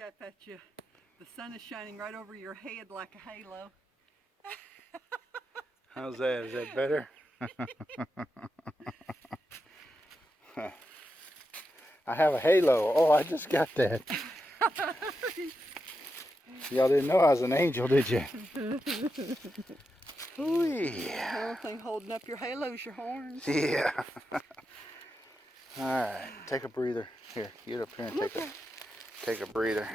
Up at you. The sun is shining right over your head like a halo. How's that? Is that better? I have a halo. Oh, I just got that. Y'all didn't know I was an angel, did you? Ooh. The only thing holding up your halo is your horns. Yeah. All right, take a breather. Here, get up here and take a breather.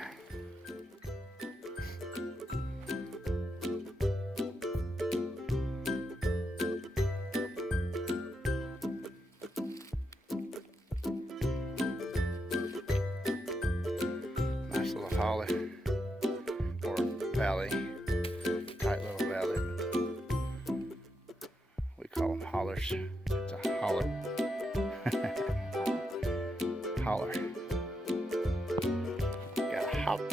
Nice little hollow or valley, tight little valley. We call them hollers. It's a holler. Holler. Got a holler.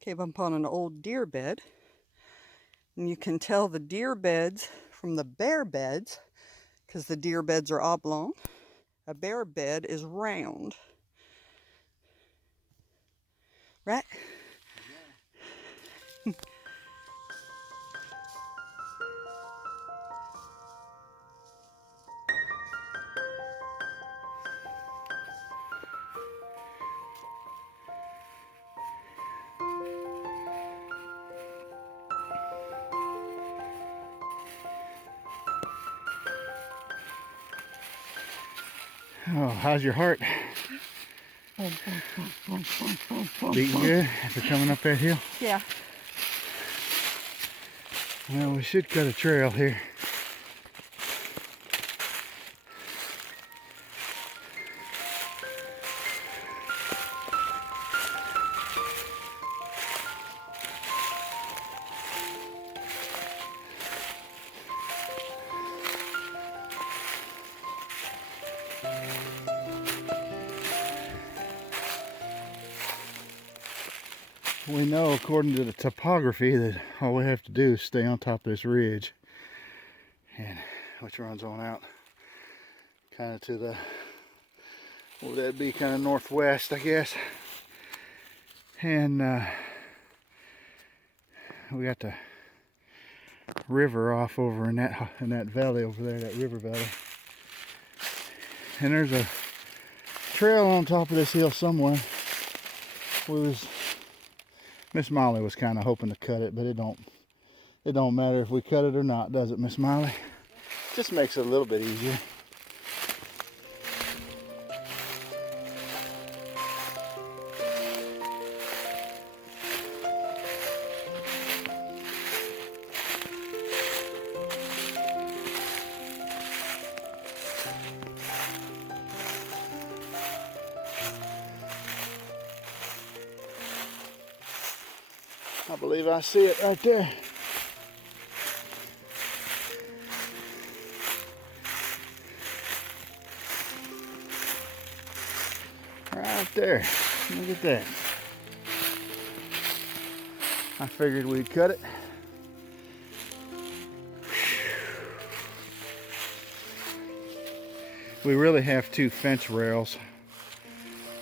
Came up on an old deer bed, and you can tell the deer beds from the bear beds because the deer beds are oblong. A bear bed is round, right? Oh, how's your heart? Beating good after coming up that hill? Yeah. Well, we should cut a trail here. We know, according to the topography, that all we have to do is stay on top of this ridge and which runs on out kind of to the, well, that'd be kind of northwest, I guess. And we got the river off over in that valley over there, that river valley. And there's a trail on top of this hill somewhere. Miss Molly was kind of hoping to cut it, but it don't matter if we cut it or not, does it, Miss Molly? Just makes it a little bit easier. I believe I see it right there. Right there. Look at that. I figured we'd cut it. We really have two fence rails.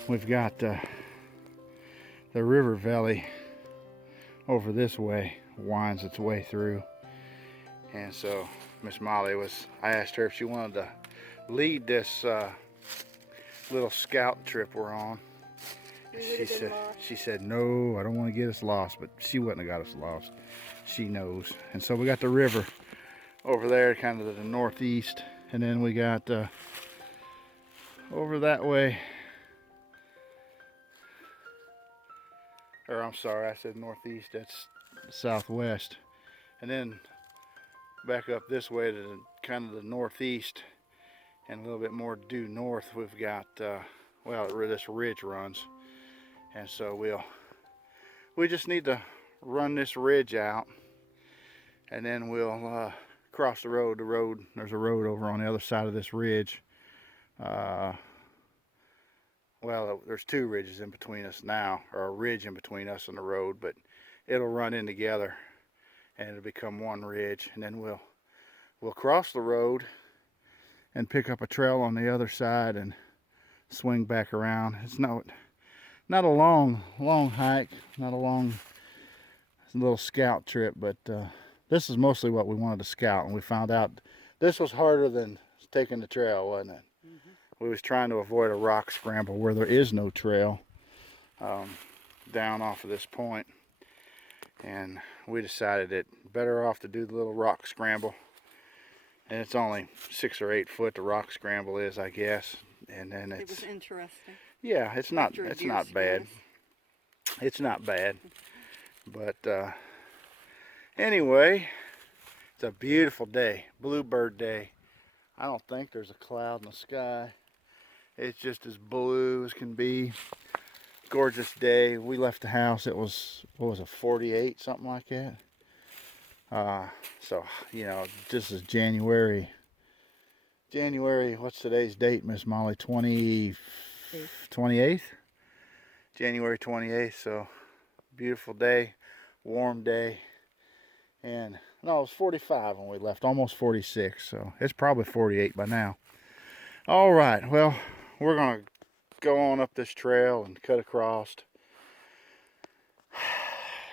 We've got the river valley over this way, winds its way through. And so Miss Molly I asked her if she wanted to lead this little scout trip we're on. She said no, I don't want to get us lost, but she wouldn't have got us lost. She knows. And so we got the river over there kind of to the northeast, and then we got over that way, or I'm sorry, I said northeast, that's southwest. And then back up this way to kind of the northeast and a little bit more due north, we've got, well, this ridge runs. And so we just need to run this ridge out, and then we'll cross the road. There's a road over on the other side of this ridge. Well, there's two ridges in between us now, or a ridge in between us and the road, but it'll run in together and it'll become one ridge, and then we'll cross the road and pick up a trail on the other side and swing back around. It's not a long hike, not a long little scout trip, but this is mostly what we wanted to scout, and we found out this was harder than taking the trail, wasn't it? Mm-hmm. We was trying to avoid a rock scramble where there is no trail down off of this point, and we decided it better off to do the little rock scramble. And it's only 6 or 8 foot the rock scramble is, I guess. And then it was interesting. Yeah, it's not bad. It's not bad. But anyway, it's a beautiful day, bluebird day. I don't think there's a cloud in the sky. It's just as blue as can be. Gorgeous day. We left the house, it was, what was it, 48, something like that. So, you know, this is January, what's today's date, Miss Molly? 28th? January 28th, so beautiful day, warm day. And no, it was 45 when we left, almost 46, so it's probably 48 by now. All right, well, we're gonna go on up this trail and cut across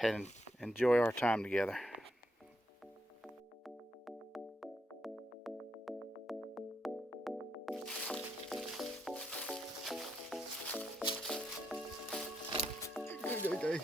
and enjoy our time together. Okay.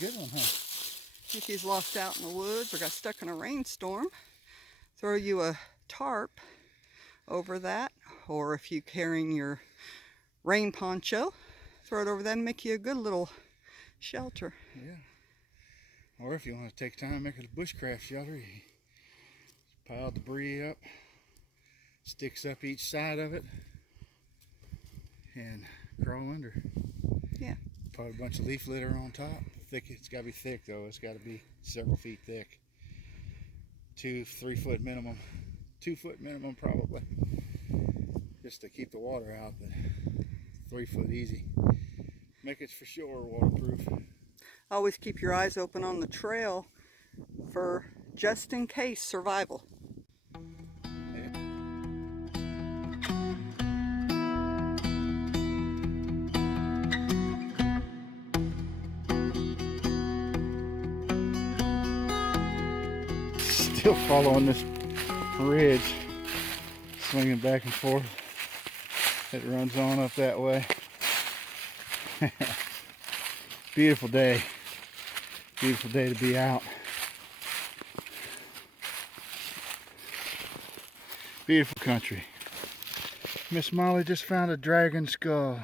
Good one, huh? If he's lost out in the woods or got stuck in a rainstorm, throw you a tarp over that, or if you're carrying your rain poncho, throw it over that and make you a good little shelter. Yeah. Or if you want to take time and make it a bushcraft shelter, you pile debris up, sticks up each side of it, and crawl under. Yeah. Put a bunch of leaf litter on top. Thick. It's got to be thick though. It's got to be several feet thick. 2-3 foot minimum. 2 foot minimum probably. Just to keep the water out, but 3 foot easy. Make it for sure waterproof. Always keep your eyes open on the trail for just in case survival. Still following this ridge, swinging back and forth. It runs on up that way. Beautiful day. Beautiful day to be out. Beautiful country. Miss Molly just found a dragon skull.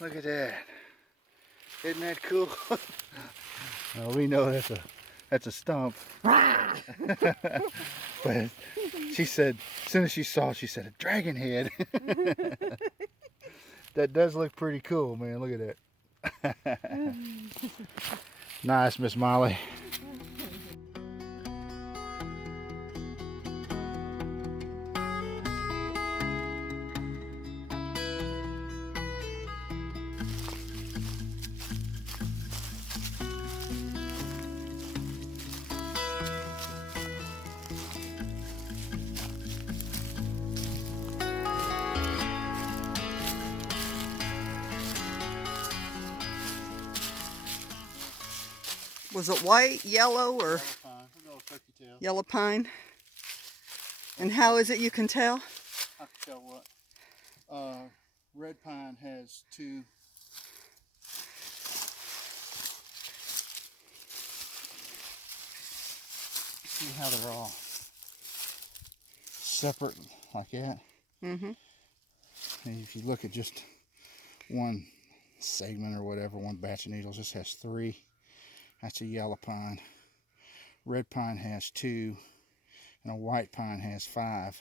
Look at that. Isn't that cool? Well, we know that's a stump. But she said, as soon as she saw it, she said, a dragon head. That does look pretty cool, man. Look at that. Nice, Miss Molly. Was it white, yellow, or Turkey tail. yellow pine? And how is it you can tell? I can tell what. Red pine has 2. See how they're all separate like that. Mm-hmm. And if you look at just one segment or whatever, one batch of needles, this has 3. That's a yellow pine. Red pine has 2, and a white pine has 5.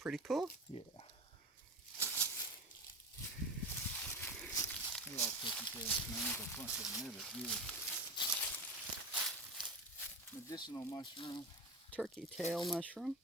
Pretty cool. Yeah. They all turkey tails, man. There's a bunch of them there that's good. Medicinal mushroom. Turkey tail mushroom.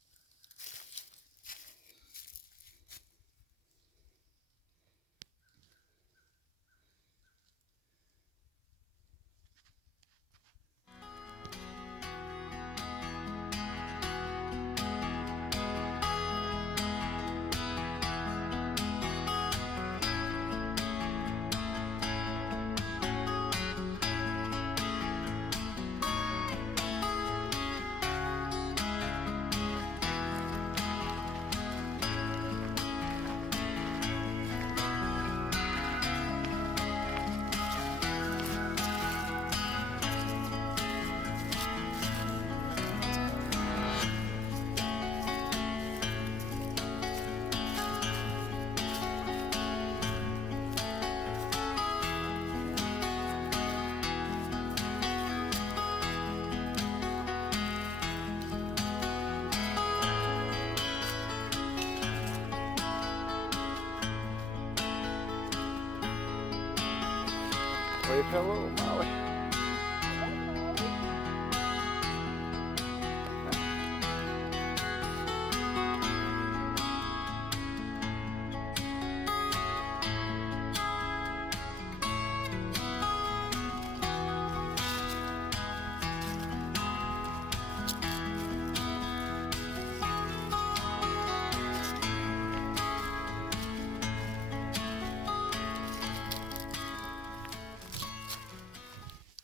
Wave hello, Molly.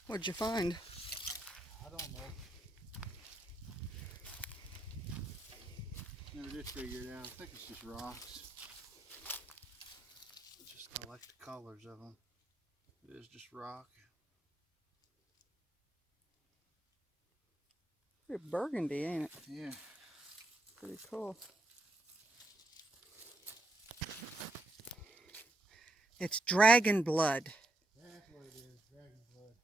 What'd you find? I don't know. Never did figure it out. I think it's just rocks. I like the colors of them. It is just rock. Pretty burgundy, ain't it? Yeah. Pretty cool. It's dragon blood. That's what it is, dragon blood.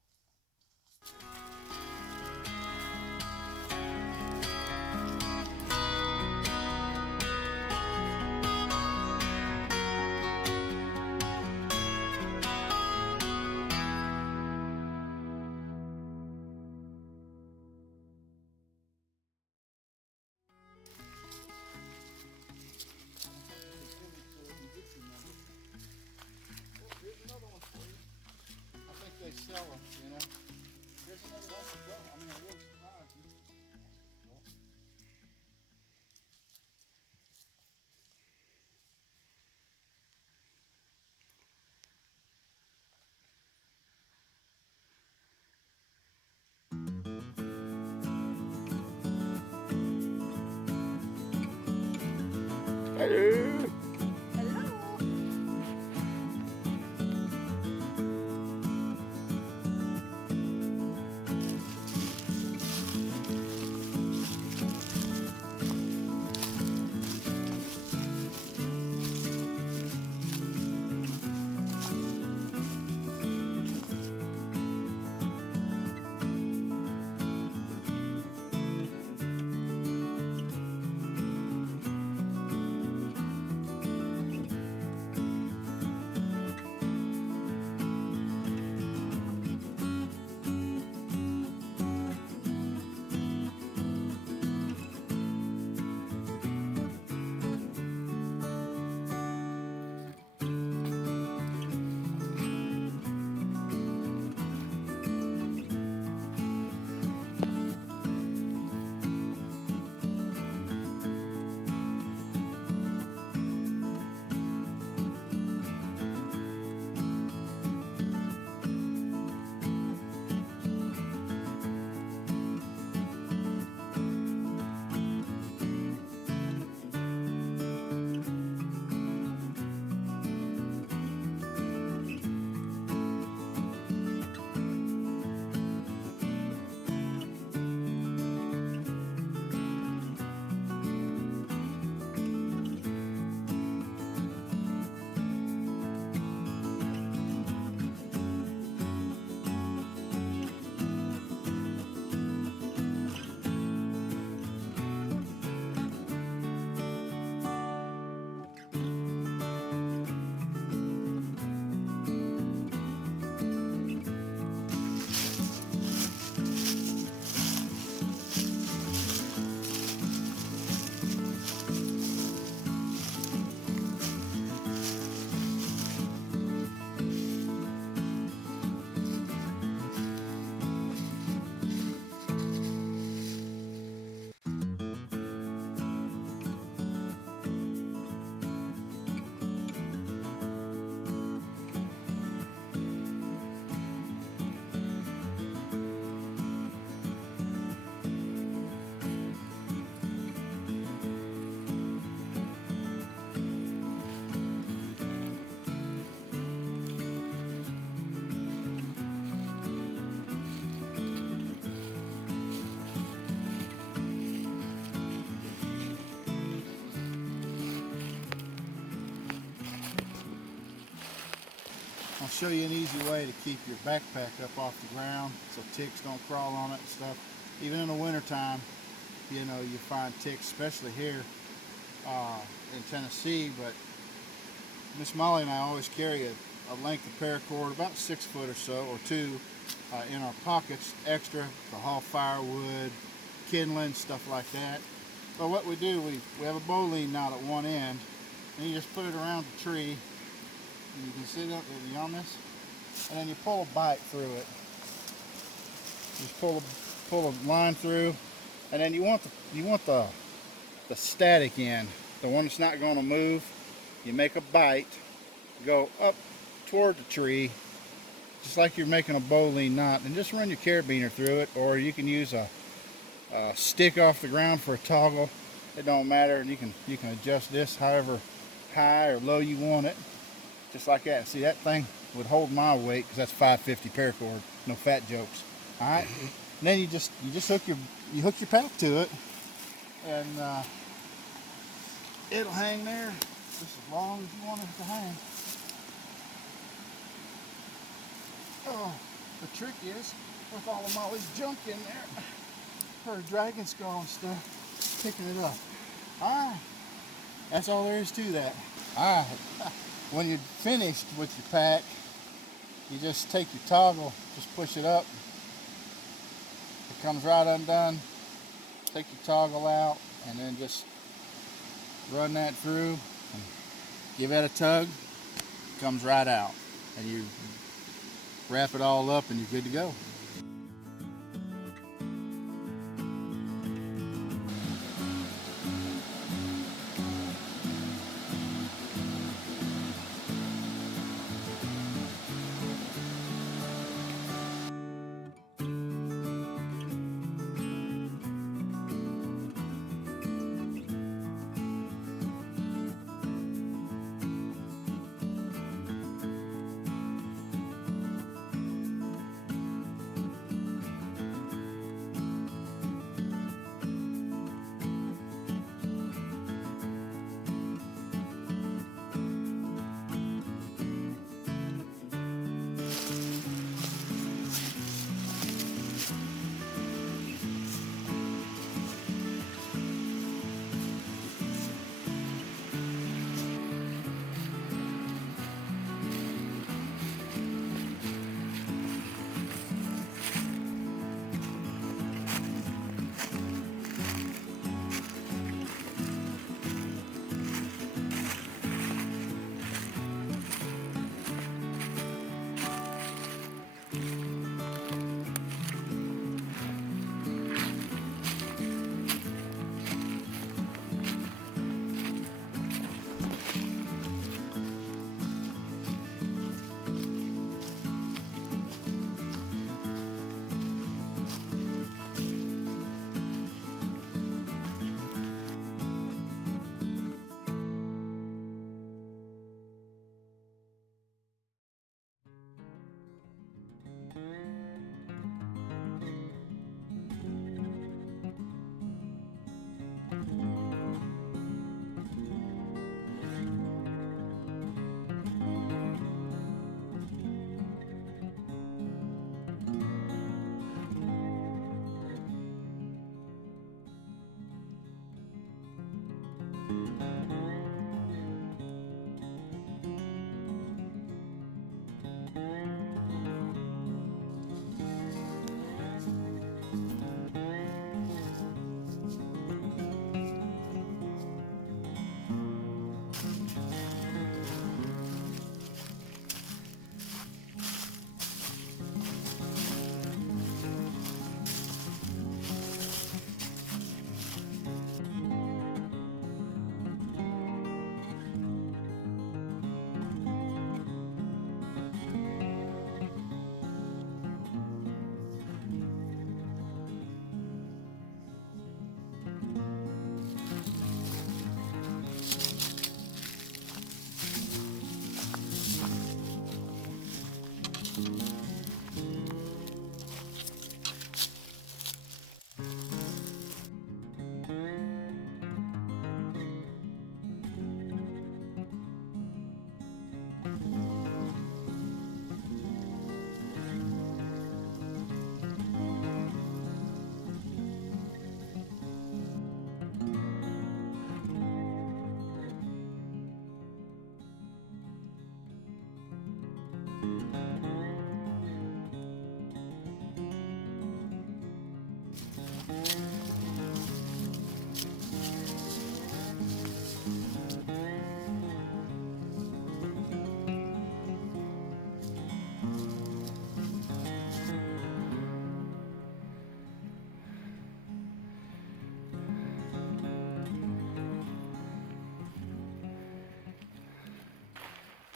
They sell them, you know. Here's another one for Joe. I mean, I really surprised you. Hello. I'll show you an easy way to keep your backpack up off the ground so ticks don't crawl on it and stuff. Even in the wintertime, you know, you find ticks, especially here in Tennessee, but Miss Molly and I always carry a length of paracord, about 6 foot or so, or 2, in our pockets, extra to haul firewood, kindling, stuff like that. But what we do, we have a bowline knot at one end, and you just put it around the tree, and you can see that on this, and then you pull a bite through it. Just pull a line through, and then you want the static end, the one that's not going to move. You make a bite, go up toward the tree, just like you're making a bowline knot, and just run your carabiner through it, or you can use a stick off the ground for a toggle. It don't matter, and you can adjust this however high or low you want it, just like that. See, that thing would hold my weight, because that's 550 paracord, no fat jokes. All right, and then you just hook your pack to it, and it'll hang there just as long as you want it to hang. Oh, the trick is, with all of Molly's junk in there, her dragon skull and stuff, picking it up. All right, that's all there is to that. All right, when you're finished with your pack, you just take your toggle, just push it up. It comes right undone. Take your toggle out, and then just run that through and give it a tug. It comes right out, and you wrap it all up and you're good to go.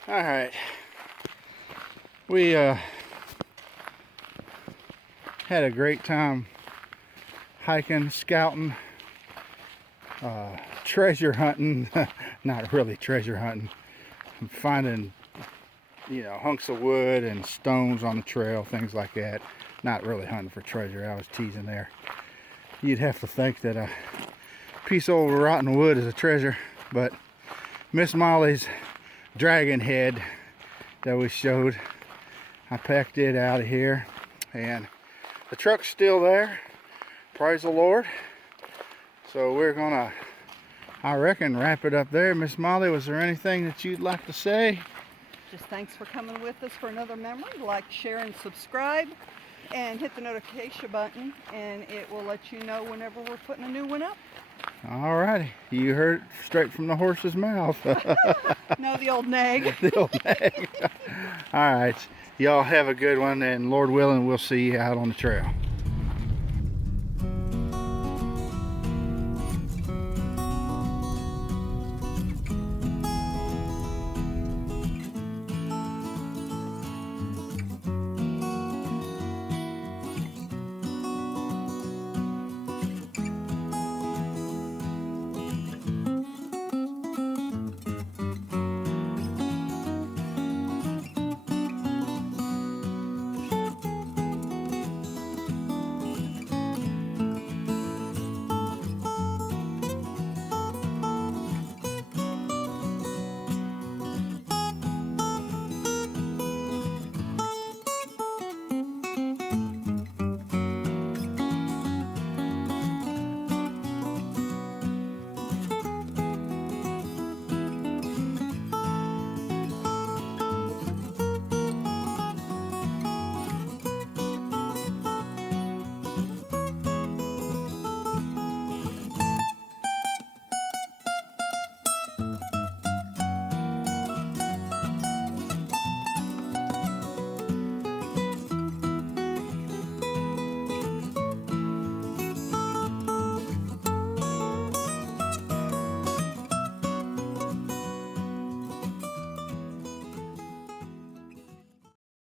All right, we had a great time hiking, scouting, treasure hunting. Not really treasure hunting, finding you know, hunks of wood and stones on the trail, things like that. Not really hunting for treasure. I was teasing there. You'd have to think that a piece of old rotten wood is a treasure, but Miss Molly's dragon head that we showed, I packed it out of here, and the truck's still there. Praise the Lord. So we're gonna, I reckon, wrap it up there. Miss Molly, was there anything that you'd like to say? Just thanks for coming with us for another memory. Like, share, and subscribe, and hit the notification button, and it will let you know whenever we're putting a new one up. All righty, you heard it straight from the horse's mouth. No, the old nag. The old nag. All right, y'all have a good one, and Lord willing, we'll see you out on the trail.